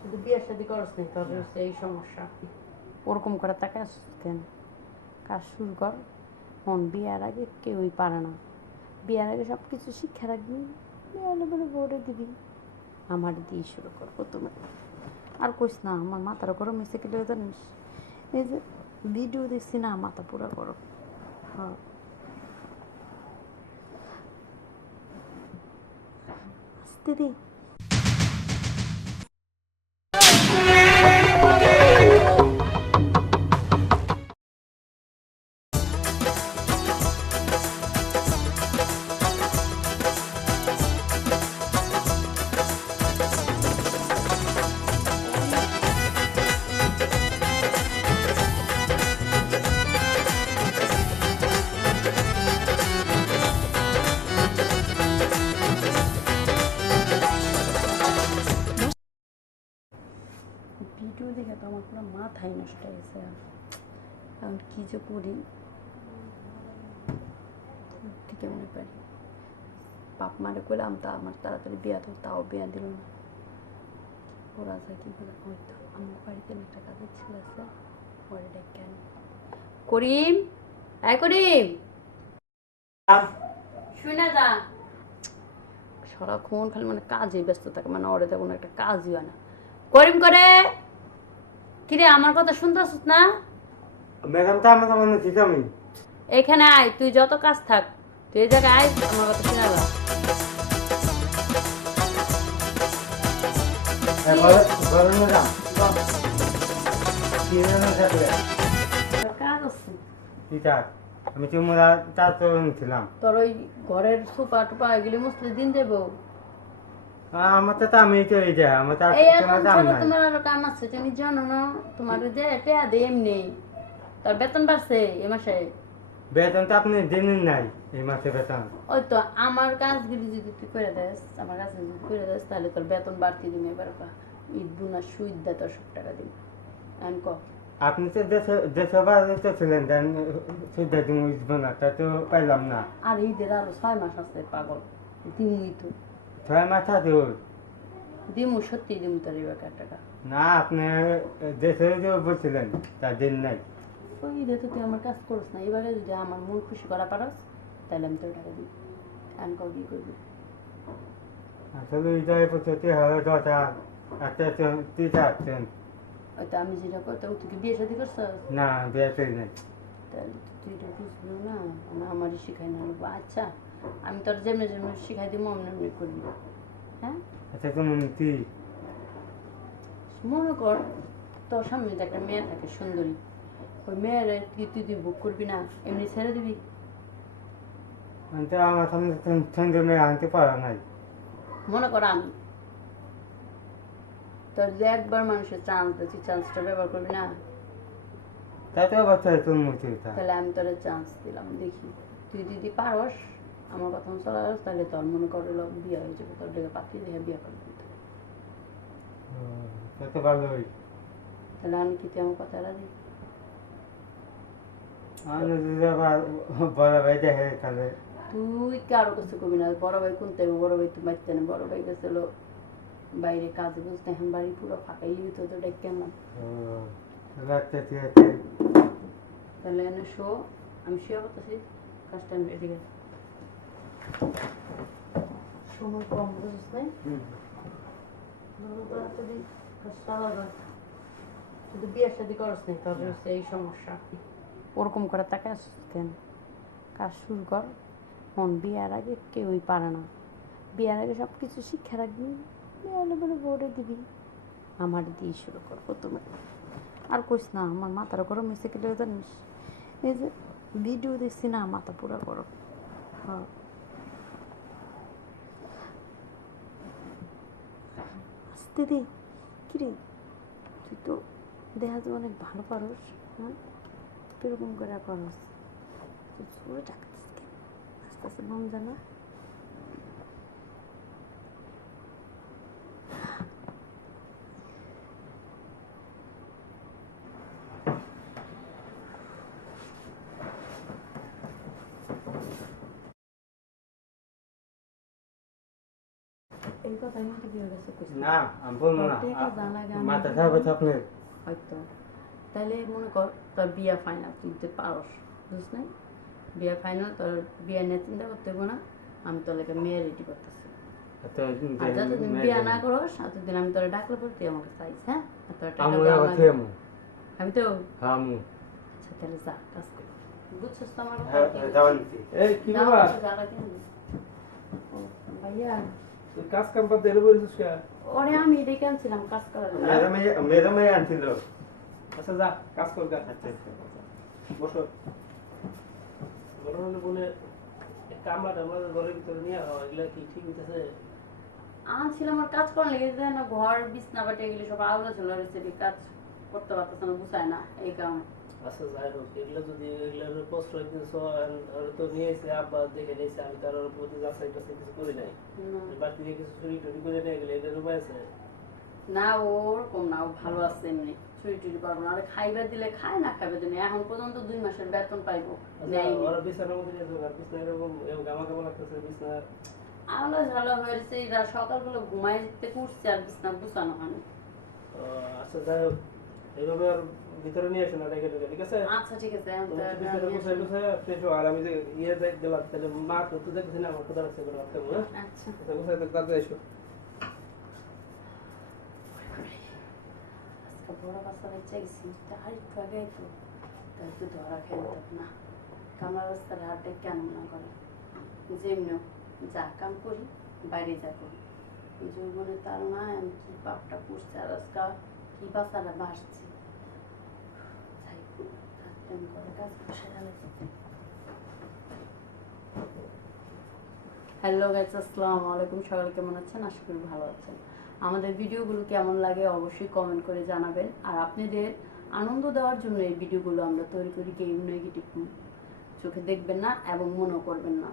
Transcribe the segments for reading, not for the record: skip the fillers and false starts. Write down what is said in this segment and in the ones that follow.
শুধু বিয়ের সাথে করস নি, তোর হচ্ছে এই সমস্যা। ওরকম করে তাকায় আসছিস কেন? কাজ শুরু কর। মন বিয়ার আগে কেউই পারে না। বিয়ার আগে সব কিছু শিক্ষা রাখবি, বিয়ে হলে বলে বোর্ডে দিবি। আমার দিয়ে শুরু কর প্রথমে। আর কইস না, আমার মাথার গরম হয়েছে কি জানিস? এই যে ভিডিও দেখছি না, মাথা পুরো গরম। হ্যাঁ, আসতে দে। ভিডিও দেখে তো আমার পুরো মাথায় নষ্ট হয়েছে। এখন কী যে করি ঠিক মনে পারি। বাপ মারে কইলাম তা আমার তাড়াতাড়ি বিয়া তো, তাও বিয়া দিল না। ওরা যায় কী করে? হয়তো আমার বাড়িতে একটা কাজের ছেলে আছে, ওরে ডেকে আনি। করিম, এই করিম, শুনে যা। সারাক্ষণ খালি মানে কাজেই ব্যস্ত থাকে, মানে ওরে তো কোনো একটা কাজই হয় না। করিম করে, কিরে আমার কথা শুনতে আসছিস না? ম্যাডাম তো আমার মনে ঠিক আমি এখানে আয়, তুই যত কাজ থাক তুই এই জায়গায় আয়, আমার কথা শুনে যা। ম্যাডাম কি কাজ আছে চার আমি তোমরা চার ছিলাম। তোর ওই ঘরের সোফা টোপা এগুলি মুসলে দিন দেবো। আমার তো আমি তো এই যে আমার তো এই এখন দাম ছোট নাই। তোমার আরো কাম আছে, তুমি জানো না? তোমার যে টেয়া দে এমনি, তোর বেতন বাড়ছে এ মাসে। বেতন তো আপনি দিনের নাই এই মাসে বেতন। ওই তো আমার কাজগুলি যদি তুই করে দেস, আমার কাজ যদি করে দেস, তাহলে তোর বেতন বাড়তি দিবি। এবার ঈদ বুনা সুদ দে, তোর 100 টাকা দিবি। এখন ক আপনি তো দেশে বাড়িতে ছিলেন দেন সুদ্ধা দিন উঠবো না, তা তো পাইলাম না। আর ঈদের আরো 6 মাস আছে পাগল, দিমুই তো 6 মাস আছে ওর। দিমু, সত্যি দিমু তোর এবার টাকা। না আপনি দেশে যে বলছিলেন তার দিন নাই। ওই ঈদে তো তুই আমার কাজ করিস না, এবারে যদি আমার মন খুশি করা পারস তাহলে আমি তোর টাকা দিই। এখন ক কি করবি? আসলে হৃদয় প্রতি হলো 10,000 একটা 30,000। হয়তো আমি যেটা করতাম, তুই কি বিয়ে শাদী করছিস? না বিয়ে করি নাই। তাহলে তো তুই এটা বুঝবি না, মানে আমারই শিখাই না লাগবো। আচ্ছা, আমি তোর যেমনি যেমনি শিখাই দিব অমনি এমনি করবি। হ্যাঁ, আচ্ছা কেমন কি মনে কর তোর সামনে যদি একটা মেয়ে থাকে সুন্দরী, ওই মেয়ের কি তুই বুক করবি না, এমনি ছেড়ে দিবি? আনতে আমার সামনে সুন্দর মেয়ে আনতে পারা নাই। মনে কর আমি তোর যে একবার মানুষের চান্স দিচ্ছি, চান্সটা ব্যবহার করবি না? তাতে অবশ্যই তোর মুখে তাহলে আমি তোর চান্স দিলাম, দেখি তুই যদি পারস আমার কথা মতো চলাস, তাহলে তোর মনে করলো বিয়ে হয়ে যাবে, তোর দেখে পাত্রী দেখে বিয়ে করবি। তাতে ভালোই। তাহলে আমি কি তুই আমার কথা রাজি? আমি যদি আবার বড় ভাই দেখে তাহলে তুই কারো কাছে কবি না, বড় ভাই কোনতে, বড় ভাই তো বাচ্চা না, বড় ভাই গেছিল বাইরে কাজে বুঝতে, এখন বাড়ি পুরো ফাঁকাই তো, তোটা কেমন? রাখতে ঠিক আছে। তাহলে এনে শো, আমি শুয়ে বলতেছি, কাজটা আমি এদিকে সময় কম বুঝিস নাই, তাড়াতাড়ি কাজটা আলাদা। শুধু বিয়ের সাথে করস নি, তোর হচ্ছে এই সমস্যা। ওরকম করে তাকায় আসছিস কেন? কাজ শুরু কর। মন বিয়ার আগে কেউই পারে না। বিয়ার আগে সব কিছু শিক্ষা রাখবি, বিয়ে হলে বলে বোর্ডে দিবি। আমার দিয়ে শুরু কর প্রথমে। আর কইস না, আমার মাথার গরম হয়েছে কি জানিস? এই যে ভিডিও দেখছি না, মাথা পুরো গরম। হ্যাঁ, আসতে দে। কিরে, তুই তো দেখা যায় অনেক ভালো পারস। হ্যাঁ, এরকম করে পারস, তুই জোরে ডাকতিস কেন? আস্তে আস্তে মন জানা। এই কথাই মতো দিয়ে গেছে কইছি না আমি বলবো না টেকা জানা মাথা খারাপ হচ্ছে আপনার হয়তো তাহলে মনে কর তোর বিয়া ফাইনাল তুই তো পারস বুঝছ নাই বিয়া ফাইনাল তোর বিয়া নিয়ে চিন্তা করতে হইব না আমি তোর লেগে মেয়ে রেডি করতেছি আর যতদিন বিয়া না করস ততদিন আমি তোর ডাকলে পর তুই আমাকে চাইছ হ্যাঁ আর তোর টাকা দেওয়া লাগবে। আমি তো আচ্ছা তাহলে যা কাজ কর বুঝছস তো আমার কথা? এই কি যাও, ব্যাপার যা লাগে আমি। ও, ভাইয়া তুই কাজ কাম করতে এলো বলিস কে ওরে আমি ডেকে আনছিলাম কাজ করার জন্য। মেয়েরা মেয়ে আনছিল আচ্ছা যা কাজ কর গা বসো বড় হলে বলে কামলা টামলা ঘরের ভিতরে নিয়ে আও এগুলা কি ঠিক হইতেছে আনছিলাম আমার কাজ করার লেগে যায় না ঘর বিছনা বাটে এগুলো সব আউলা ছিল রেসিপি কাজ করতে পারতেছে না বুঝায় না এই কারণে আচ্ছা যাই হোক এগুলো যদি এগুলোর কষ্ট হইতেছ তো নিয়ে এসে আব্বা দেখে নিয়েছে আমি কারোর প্রতি যাচাই টাচাই কিছু করি নাই বাড়ি থেকে কিছু চুরি টুরি করে নিয়ে গেলে এটার উপায় আছে না ওরকম না ও ভালো আছে এমনি চুরি টুরি পারবো না আরে খাইবার দিলে খায় না খাইবার দিলে এখন পর্যন্ত 2 মাসের বেতন পাইবো নেয়নি। ওরা বিছানার মধ্যে নিয়ে যাবে বিছনা এরকম গামা গামা লাগতেছে বিছনা আলো ঝালো হয়েছে এরা সকালগুলো ঘুমাই যেতে করছে আর বিছনা গুছানো হয় না। আচ্ছা যাই হোক এইভাবে আর ভিতরে নিয়ে আসে না রেখে ঢুকে ঠিক আছে আচ্ছা ঠিক আছে এখন তো ভিতরে বসে বসে ফ্রেশ আর আমি যে ইয়ে দেখ গেলাম তাহলে মা তো তুই দেখছিস না আমার কোথাও আছে কোনো হ্যাঁ আচ্ছা এটা বসে তো কাজে এসো আজকে বড় বাচ্চা বাচ্চা গেছি আর একটু আগে তো তাই তো ধরা খেলতাম না কামার রাস্তার হাটে কেমন না করে যেমনি যা কাম করি বাইরে যা করি এই যৌবনে তার না আমি কি পাপটা করছি আর আজকে কি বাচ্চাটা বাসছি যাই থাকতেন করে কাজ বসে হ্যালো গাইস আসসালামু আলাইকুম সবাই কেমন আছেন আশা করি ভালো আছেন আমাদের ভিডিওগুলো কেমন লাগে অবশ্যই কমেন্ট করে জানাবেন আর আপনাদের আনন্দ দেওয়ার জন্য এই ভিডিওগুলো আমরা তৈরি করি কেউ নেগেটিভ চোখে দেখবেন না এবং মনেও করবেন না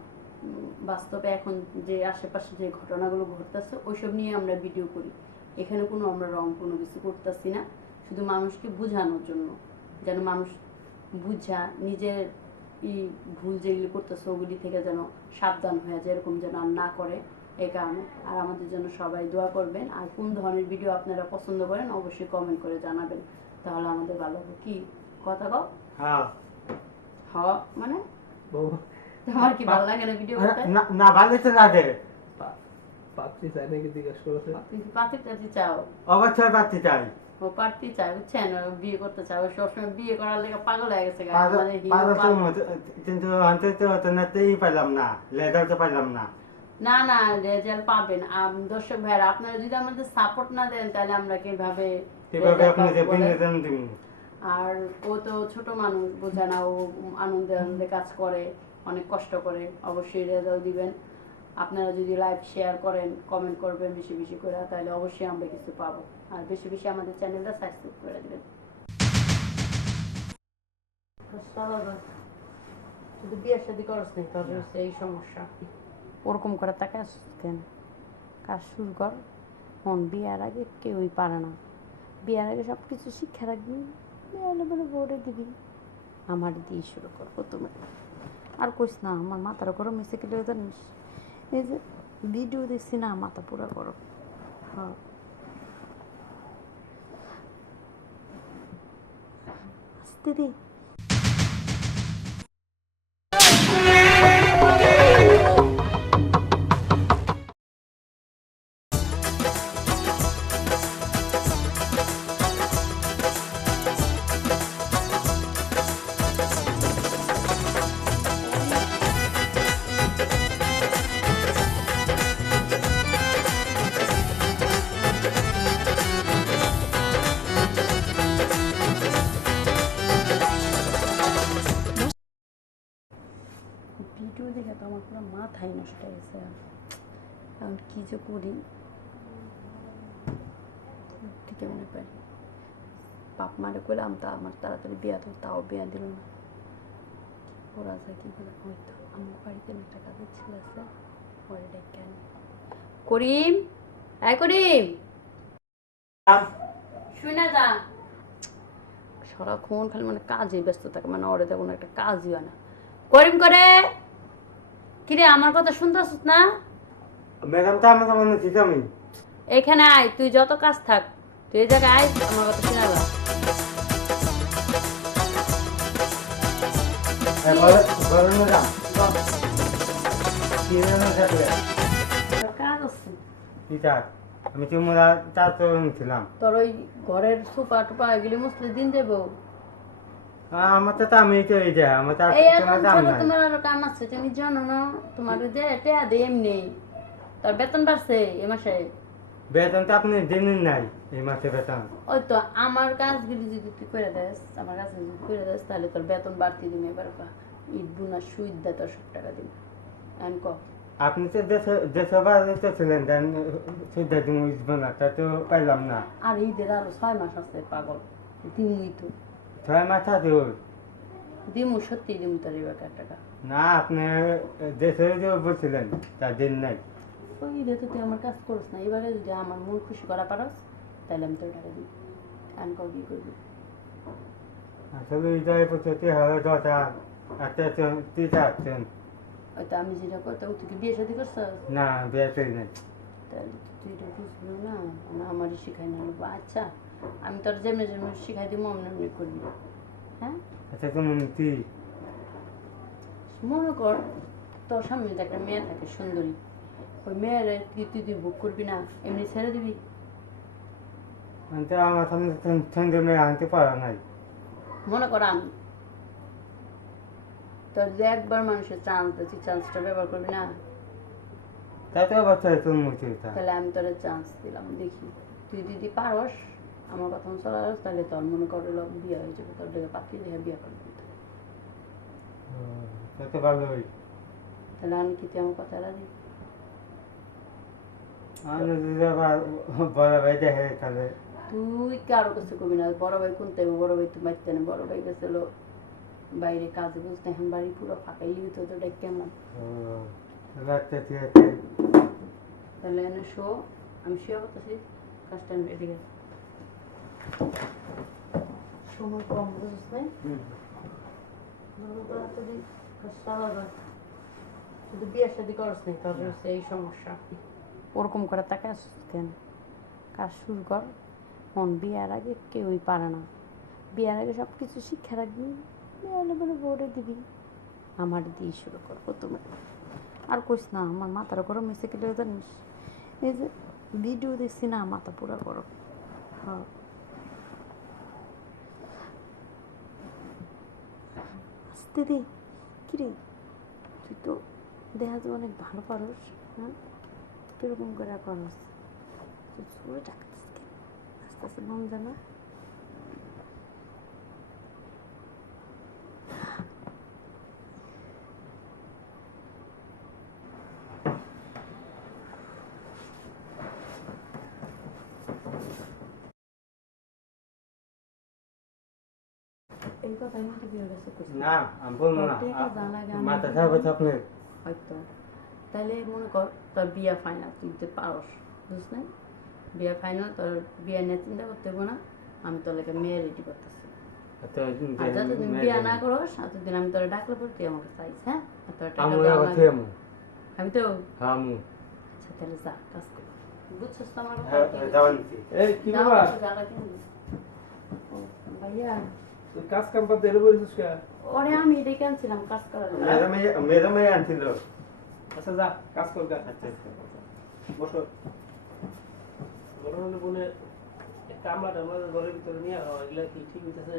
বাস্তবে এখন যে আশেপাশে যে ঘটনাগুলো ঘটতেছে ওইসব নিয়ে আমরা ভিডিও করি এখানে কোনো আমরা রং কোনো কিছু করতেছি না শুধু মানুষকে বোঝানোর জন্য যেন মানুষ বুঝা নিজের ভুল যেগুলি করতেছে ওগুলি থেকে যেন সাবধান হয়ে যায় এরকম যেন আর না করে এই কারণে আর আমাদের জন্য সবাই দোয়া করবেন আর কোন ধরনের ভিডিও আপনারা পছন্দ করেন অবশ্যই কমেন্ট করে জানাবেন তাহলে আমাদের ভালো হবে কি কথা কও হ্যাঁ হ মানে তোমার কি ভালো লাগে না ভিডিও করতে না ভালো তো লাগে পাত্রী চাই নাকি জিজ্ঞাসা করেছে তুমি কি পাতি টাতি চাও অবশ্যই পাচ্ছি চাই ও পার্টি চাই বুঝছেন ও বিয়ে করতে চাও সবসময় বিয়ে করার লেগে পাগল হয়ে গেছে কিন্তু অন্তত তো নাতেই পাইলাম না লেদার তো পাইলাম না না না রেজাল্ট পাবেন দর্শক ভাইরা আপনারা যদি আমাদের সাপোর্ট না দেন তাহলে আমরা কিভাবে কিভাবে আপনি যে বিনোদন দিন আর ও তো ছোট মানুষ বোঝে না ও আনন্দে আনন্দে কাজ করে অনেক কষ্ট করে অবশ্যই রেজাল্ট দিবেন আপনারা যদি লাইভ শেয়ার করেন কমেন্ট করবেন বেশি বেশি করে তাহলে অবশ্যই আমরা কিছু পাবো আর বেশি বেশি আমাদের চ্যানেলটা সাবস্ক্রাইব করে দিবেন শুধু বিয়ের শাদী করছ না তোর এই সমস্যা ওরকম করে তাকে কেন কাজ শুরু কর মন বিয়ার আগে কেউই পারে না বিয়ার আগে সব কিছু শিক্ষা রাখবি বিয়ে হলে বলে বোর্ডে দিবি আমার দিয়ে শুরু কর প্রথমে আর কইস না আমার মাথার গরম হয়েছে কেটে জানিস এই যে ভিডিও দেখছি না মাথা পুরো গরম হ্যাঁ আসতে দে ভিডিও দেখে তো আমার পুরো মাথায় নষ্ট হয়ে গেছে এখন কী যে করি ঠিক মনে পারি বাপ মারে করলাম তা আমার তাড়াতাড়ি বিয়া তো তাও বিয়া দিল না ওরা যায় কী করে হয়তো আমার বাড়িতে একটা কাজের ছেলে আছে পরে ডেকে আনি করিম করিম শুই না যা সারাক্ষণ খালি মানে কাজেই ব্যস্ত থাকে মানে ওরে তেমন একটা কাজই হয় না করিম করে কিরে আমার কথা শুনতেছিস না ম্যাডাম তো আমার মনে ঠিক আমি এখানে আয়, তুই যত কাজ থাক তুই এই জায়গায় আয়, আমার কথা শোনালা। বলেন ম্যাডাম কি জানেন থাকলে কাজ আছে কি চার আমি তো মোরা চার চরণ ছিলাম তোর ওই ঘরের সোফা টোপা এগুলি মুসলে দিন দেবো। আমার তো আমি তো এই যে আমার চার এই এখন দাম ছোট নাই তোমার আরো কাম আছে, তুমি জানো না? তোমার যে টেয়া দেয় এমনি, তোর বেতন বাড়ছে এ মাসে। বেতন তো আপনি দিনের নাই এই মাসে বেতন ওই তো আমার কাজগুলি যদি তুই করে দেস, আমার কাজ যদি করে দেস, তাহলে তোর বেতন বাড়তি দিবি। এবার ঈদ বুনা সুদ দে, তোর 100 টাকা দিবি। এখন ক আপনি তো দেশে বাড়িতে ছিলেন দেন সুদ্ধা দিন উঠবো না তা তো পাইলাম না আর ঈদের আরো 6 মাস আছে পাগল, দিমুই তো 6 মাস আছে ওর দিমু, সত্যি দিমু তোর এবার টাকা। না আপনি দেশে যে বলছিলেন তার দিন নাই ওই ঈদে তো তুই আমার কাজ করিস না, এবারে যদি আমার মন খুশি করা পারস তাহলে আমি তোর টাকা দিই। এখন ক কি করবি? আসলে এই প্রতি হবে 10 একটা 30 আসছেন হয়তো আমি যেটা করতাম, তুই কি বিয়ে শাদী করছিস? না বিয়ে করি নাই তাহলে তো তুই এটা বুঝবি না, মানে আমারই শিখাই না নেবো। আচ্ছা আমি তোর যেমনি যেমনি শিখাই দিব অমনি অমনি করবি। হ্যাঁ আচ্ছা কেমন কি মনে কর তোর সামনে তো একটা মেয়ে থাকে সুন্দরী, ওই মেয়ের তুই বুক করবি না, এমনি ছেড়ে দিবি? তো আমার সামনে সন্ধ্যে মেয়ে আনতে পারা নাই মনে কর আমি তোর যে একবার মানুষের চান্স দেয়, তুই চান্সটা ব্যবহার করবি না? তাতে আবার তোর মুখে তাহলে আমি তোর চান্স দিলাম, দেখি তুই যদি পারস আমার কথা মতো চলাস, তাহলে তোর মনে করে বিয়ে হয়ে যাবে, তোর দেখে পাত্রী দেখে বিয়ে করবি। তাতে ভালোই তাহলে আমি কি তুই আমার কথা রাজি? আমি যদি আবার বড় ভাই দেখে তাহলে তুই কারো কাছে কবি না, বড় ভাই কোনতে বড় ভাই তো বাচ্চা না, বড় ভাই গেছিল বাইরে কাজে বুঝতে, এখন বাড়ি পুরো ফাঁকাই লিখতে তো এটা কেমন? আচ্ছা ঠিক আছে তাহলে এনে শো, আমি শুয়ে বলতেছি, কাজটা আমি এদিকে সময় কম বুঝিস নাই, শুধু বিয়ে শাদী করস নি, তোর হচ্ছে এই সমস্যা। ওরকম করে তাকে কেন? কাজ শুরু কর, মন বিয়ের আগে কেউই পারে না, বিয়ের আগে সব কিছু শিক্ষা রাখবি, বিয়ে হলে বলে বোর্ডে দিবি। আমার দিয়ে শুরু কর প্রথমে, আর কইস না আমার মাথার গরম হয়েছে কি জানিস? এই যে ভিডিও দেখছি না, মাথা পুরো গরম। হ্যাঁ আসতে দে। কিরে তুই তো দেখা যায় অনেক ভালো পারস, হ্যাঁ কিরকম করে করস? তুই চুলে ডাকতিস কেন? আস্তে আস্তে মন জানা। এই কথা আমি তো বিয়ের কাছে করছি না আমি বলবো না প্রত্যেকে জানাগে আমি মাথা খারাপ হচ্ছে আপনার হয়তো। তাহলে মনে কর তোর বিয়া ফাইনাল, তুই যে পারস বুঝ নাই, বিয়া ফাইনাল, তোর বিয়া নিয়ে চিন্তা করতে হবে না, আমি তোর লাগে মেয়ে রেডি করতেছি। আর যতদিন বিয়া না করস ততদিন আমি তোর ডাকলে পর তুই আমাকে চাইস। হ্যাঁ আর তোর টাকা দেওয়া লাগবে। আমি তো আচ্ছা তাহলে যা কাজ কর, বুঝছিস তো আমার কথা? এই কি বাবা ভাইয়া তুই কাজ কাম বাদ দিয়ে বলিস কে? ওরে আমি ডেকে আনছিলাম কাজ করার জন্য। মেয়েরা মেয়ে আনছিল আচ্ছা যা কাজ কর গা। বসো বড় হলে বলে কামলা টামলা ঘরের ভিতরে নিয়ে আও, এগুলা কি ঠিক হইতেছে?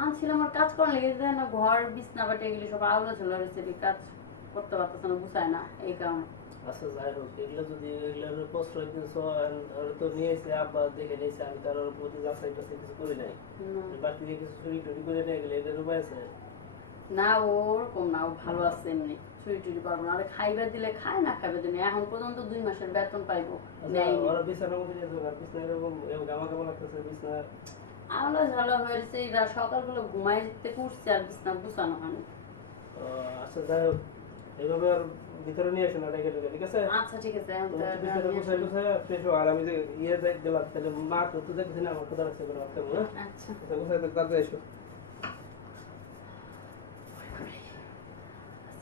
আনছিলাম আমার কাজ করার লেগে যায় না, ঘর বিছনা বাটে এগুলি সব আউলা ছিল, কাজ করতে পারতেছে না, গুছায় না, এই কারণে। আচ্ছা যাই হোক, এগুলো যদি এগুলোর কষ্ট হইতেছে তো নিয়ে এসে আব্বা দেখে নিয়েছে, আমি তার প্রতি যাচাই টাচাই কিছু করি নাই, বাড়তি দিয়ে কিছু চুরি টুরি করে নিয়ে গেলে এটার উপায় আছে? না ওরকম না, ও ভালো আছে এমনি, চুরি টুরি পারবো না, আরে খাইবার দিলে খায়, না খাইবার দিলে এখন পর্যন্ত 2 মাসের বেতন পাইবো। ওরা বিছানার মধ্যে নিয়ে যাবে, বিছনা এরকম গামা গামা লাগতেছে, বিছনা আলো ঝালো হয়েছে, এরা সকালবেলা ঘুমাই যেতে করছে আর বিছনা গুছানো হয়নি। আচ্ছা যাই হোক, এইভাবে আর ভিতরে নিয়ে আসে না, রেখে ঢুকে, ঠিক আছে? আচ্ছা ঠিক আছে, আমি তো বিছনাটা গুছাই গুছাই ফ্রেশ হও, আর আমি যে ইয়ে দেখ গেলাম, তাহলে মা তো তুই দেখছিস না আমার কোথায় রাখছে করে রাখতে হবে। আচ্ছা গুছাই তাড়াতাড়ি এসো।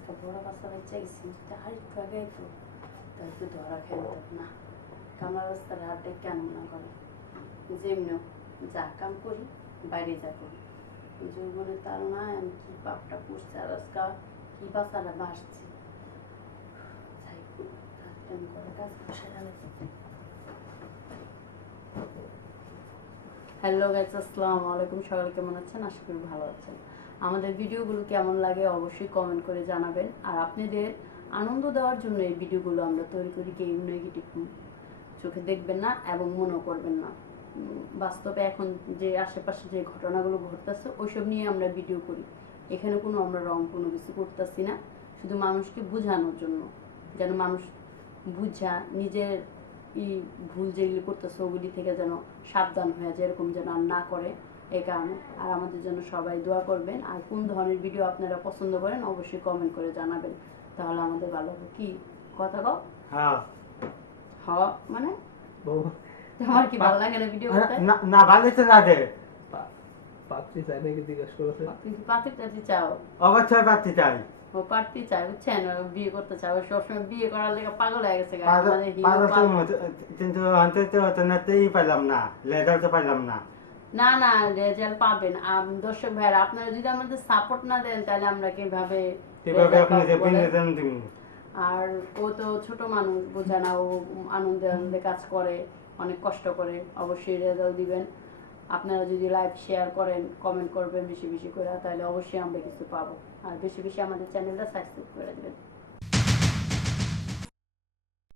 আজকে বড় বাচ্চা বাচ্চা গেছি, আর একটু আগে তো তাহলে ধরা খেলতাম না কামলা রাস্তার হাটে কেন না করে যেমনি যা কাম করি বাইরে যা করি যৌবনে তার না আমি কি পাপটা করছি আর আজকা কি বাচ্চাটা বাসছি যাই আমি করে কাজ বসে হ্যালো গাইস, আসসালামু আলাইকুম। সবাই কেমন আছেন? আশা করি ভালো আছেন। আমাদের ভিডিওগুলো কেমন লাগে অবশ্যই কমেন্ট করে জানাবেন। আর আপনাদের আনন্দ দেওয়ার জন্য এই ভিডিওগুলো আমরা তৈরি করি, কেউ নেগেটিভ চোখে দেখবেন না এবং মনেও করবেন না। বাস্তবে এখন যে আশেপাশে যে ঘটনাগুলো ঘটতেছে ওইসব নিয়ে আমরা ভিডিও করি। এখানে আমরা রং কোনো কিছু করতেছি না, শুধু মানুষকে বোঝানোর জন্য, যেন মানুষ বুঝা নিজের ভুল যেগুলি করতেছে ওগুলি থেকে যেন সাবধান হয়ে যায়, এরকম যেন আর না করে। এই কারণে আর আমাদের জন্য সবাই দোয়া করবেন। আর কোন ধরনের ভিডিও আপনারা পছন্দ করেন অবশ্যই কমেন্ট করে জানাবেন, তাহলে আমাদের ভালো হবে। কি কথা কও? হ্যাঁ মানে আমার কি ভালো লাগে না ভিডিও করতে? না ভালো তো লাগে। পাত্রী চাই নাকি জিজ্ঞেস করেছে? তুমি কি পাত্রী চাও? অবশ্যই পাচ্ছি চাই। ও পাত্রী চাই, বুঝছেন? বিয়ে করতে চাও, সবসময় বিয়ে করার লেগে পাগল হয়ে গেছে। কিন্তু অন্তত হতে পারলাম না, লেজার তো পারলাম না। না না, রেজাল্ট পাবেন। দর্শক ভাইরা, আপনারা যদি আমাদের সাপোর্ট না দেন তাহলে আমরা কিভাবে দিব? আর ও তো ছোট মানুষ, বোঝে না। ও আনন্দে আনন্দে কাজ করে, অনেক কষ্ট করে। অবশ্যই রেজাল্ট দিবেন। আপনারা যদি লাইভ শেয়ার করেন, কমেন্ট করবেন বেশি বেশি করে, তাহলে অবশ্যই আমরা কিছু পাবো। আর বেশি বেশি আমাদের চ্যানেলটা সাবস্ক্রাইব করে দেবেন।